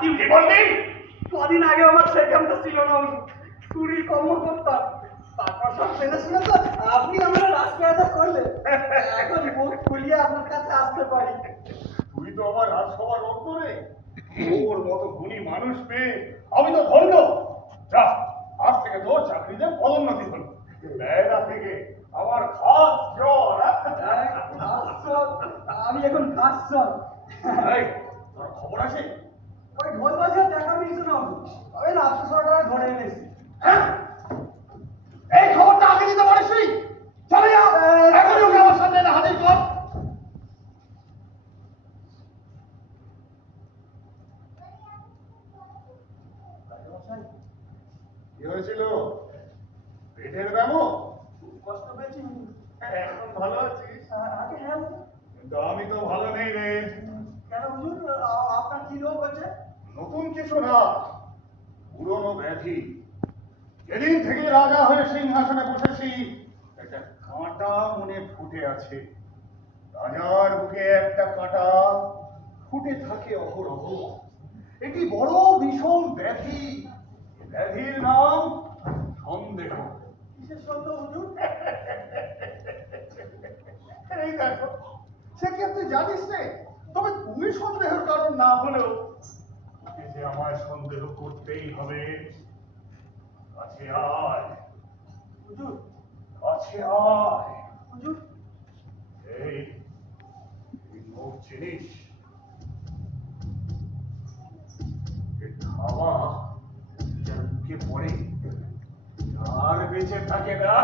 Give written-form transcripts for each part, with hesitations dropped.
কি বললি? কদিন আগে আমার সেখানটা ছিল না, চুরির কর্ম করতাম। তারপর সব ফেলে ছিল তো আপনি আমরা রাজপ্রায়তা করলে এখন মুখ খুলিয়ে আপনার কাছে আসতে পারি। তুই তো আমার রাজসভার অন্তরে, ওর মতো গুণী মানুষ পেয়ে আমি তো ধন্য। যা, আজ থেকে তোর চাকরিতে পদোন্নতি হলো। বেলা থেকে আমার খাস জ্বর। আমি এখন কাজ চল। এই, তোর খবর আছে? ওই ঢোল বাজার দেখা মিলছে না, ওই 800 টাকা ধরে এনেছি। হ্যাঁ, এই খবরটা আগে দিতে পারিস তুই? চলে যা, এখনই ওকে আমার সামনে এনে হাজির কর। কি হয়েছিল? পেটের ব্যামো? কষ্ট পেয়েছি। এখন ভালো আছিস? আগে হ্যাঁ, কিন্তু আমি তো ভালো নেই রে। কেন হুজুর, আপনার কি রোগ হয়েছে? নতুন কিছু না, পুরনো ব্যাধি। যেদিন থেকে রাজা হয়ে সিংহাসনে বসেছি, একটা কাঁটা মনে ফুটে আছে। রাজার বুকে একটা কাঁটা ফুটে থাকে অহরহ। এটি বড় ভীষণ ব্যাধি। ব্যাধির নাম সন্দেহ। কিসের সন্দেহ হুজুর? এই দেখো, সে কি তুই জানিস রে? তবে তুমি সন্দেহের কারণ না হলেও তোকে যে আমায় সন্দেহ করতেই হবে। কাছে আয় হুজুর, কাছে আয়। হুজুর, এই মুখ চিনিস? এ খাওয়া যার মুখে পড়ে আর বেঁচে থাকে না।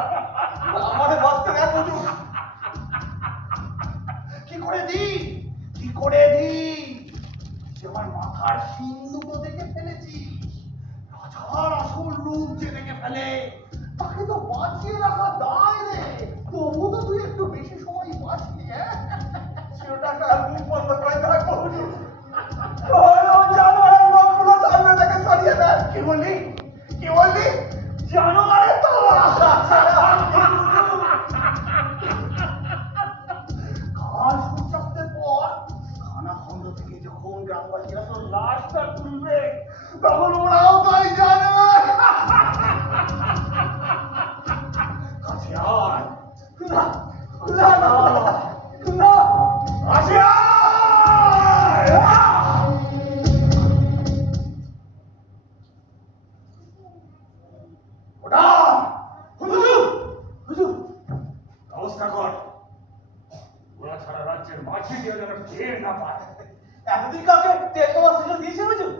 আমাদের বাঁচতে দেন হুজুর। কি করে দি, কি করে দি? যে আমার মাথার সিন্ধুকো দেখে ফেলেছিস, রাজার আসল রূপ যে দেখে ফেলে, তাকে তো বাঁচিয়ে রাখা দায় রে। তবু তো তুই একটু বেশি সময় বাঁচলি। হ্যাঁ, সেটাকে আর মুখ বন্ধ করে থাকবো হুজুর। ওই জানোয়ারের লোকগুলো সামনে থেকে সরিয়ে দেন। কি বললি? কি বললি? জানোয়ারের তো কাল সূর্যাস্তের পর খানাখন্দ থেকে যখন গ্রামবাসীরা তোর লাশটা তুলবে, তখন ওরাও তাই জানবে। কাছে আয়, না, না, না, না। কাছে আয়। ওটা হুজুর, হুজুর, ব্যবস্থা কর, ওরা সারা রাজ্যের মাঝে দিয়ে যেন টের না পায়। এতদিন কাউকে তেল দেওয়ার সুযোগ দিয়েছে হুজুর?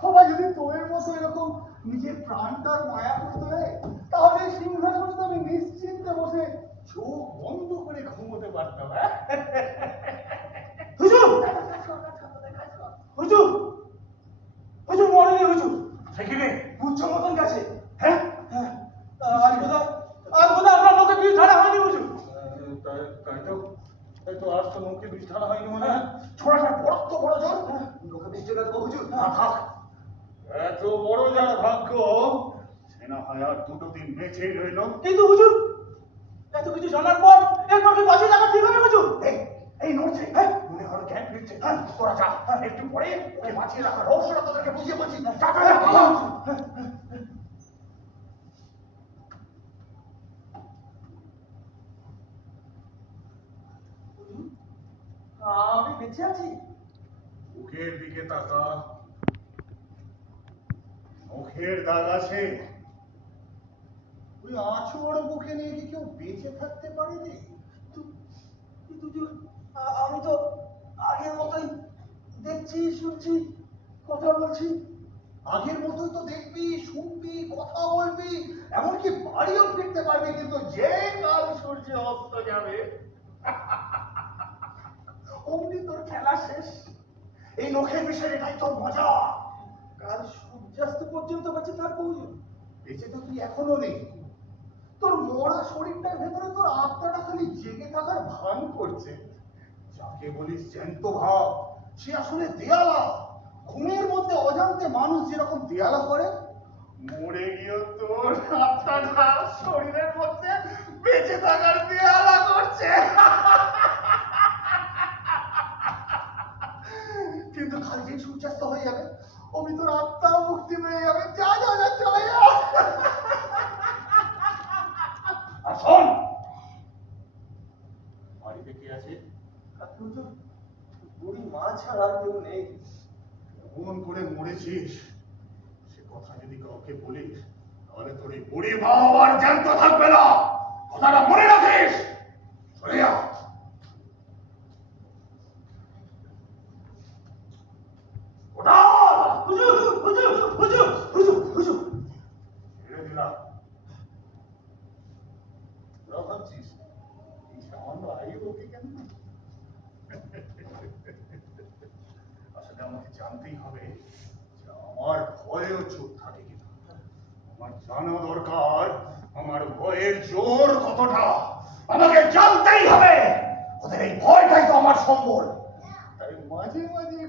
সবাই যদি তোর মতো এরকম নিজের প্রাণটার মায়া করতে রে, তাহলে সিংহাসনে তো আমি নিশ্চিন্তে বসে চোখ বন্ধ করে ঘুমোতে পারতাম। হুজুর, হুজুর, হুজুর মরেনি হুজুর। সেখানে বুঝছো মতন কাছে। হ্যাঁ, হ্যাঁ, আর বোধহয় আপনার লোকে বিষ ঢালা হয়নি হুজুর। তাই তো আজ তো মুখে বিষ ঢালা হয়নি মনে হয়। ছোড়াটা বড় তো বড় জোর। লোকে বিষ ঢালা দেবো হুজুর। থাক, এত বড় যার ভাগ্য, সে না হয় আর দুটো দিন বেঁচেই রইল। কিন্তু হুজুর, এত কিছু জানার পর এরপর কি বাঁচিয়ে রাখা ঠিক হবে হুজুর? এই এই নড়ছে, হ্যাঁ, মনে হয় জ্ঞান ফিরছে। হ্যাঁ, তোরা যা, একটু পরে ওকে বাঁচিয়ে রাখার রহস্যটা তোদেরকে বুঝিয়ে বলছি। যা, যা, যা, যা। আমি বেঁচে আছি। মুখের দিকে তাকা, মুখের দাগ আছে। তুই আঁচড় মুখে নিয়ে কি কেউ বেঁচে থাকতে পারেনি? কিন্তু হুজুর, আমি তো আগের মতোই দেখছি, শুনছি, কথা বলছি। আগের মতোই তো দেখবি, শুনবি, কথা বলবি, এমনকি বাড়িও ফিরতে পারবি। কিন্তু যে কাল সূর্য অস্ত যাবে, অমনি তোর খেলা শেষ। এই নখের বিষয়ে এটাই তোর মজা। কাল সূর্যাস্ত পর্যন্ত বেঁচে থাকবো হুজুর। বেঁচে তো তুই এখনো নেই। তোর মরা শরীরটার ভেতরে তোর আত্মাটা খালি জেগে থাকার ভান করছে। যাকে বলিস জ্যান্ত ভাব, সে আসলে দেয়ালা। ঘুমের মধ্যে অজান্তে মানুষ যেরকম দেয়ালা করে, মরে গিয়েও তোর আত্মাটা শরীরের মধ্যে বেঁচে থাকার দেয়ালা করছে। খালি যেই সূর্যাস্ত হয়ে যাবে অমনি তোর আত্মা মুক্তি পেয়ে যাবে। যা যা যা চলে যা। আর শোন, বাড়িতে কে আছে? হুজুর, বুড়ি মা ছাড়া আর কেউ নেই। এমন করে মরেছিস, সে কথা যদি কাউকে বলিস তাহলে তোর এই বুড়ি মা আর জ্যান্ত থাকবে না। কথাটা মনে রাখিস। চলে যা। ওটা হুজুর, হুজুর, হুজুর, হুজুর, হুজুর। ছেড়ে দিলাম। তোরা ভাবছিস এই সামান্য আয়ু ওকে কেন? আসলে আমাকে জানতেই হবে যে আমার ভয়েও চোখ থাকে কিনা। আমার জানা দরকার আমার ভয়ের জোর কতটা। আমাকে জানতেই হবে। ওদের এই ভয়টাই তো আমার সম্বল। তাই মাঝে মাঝে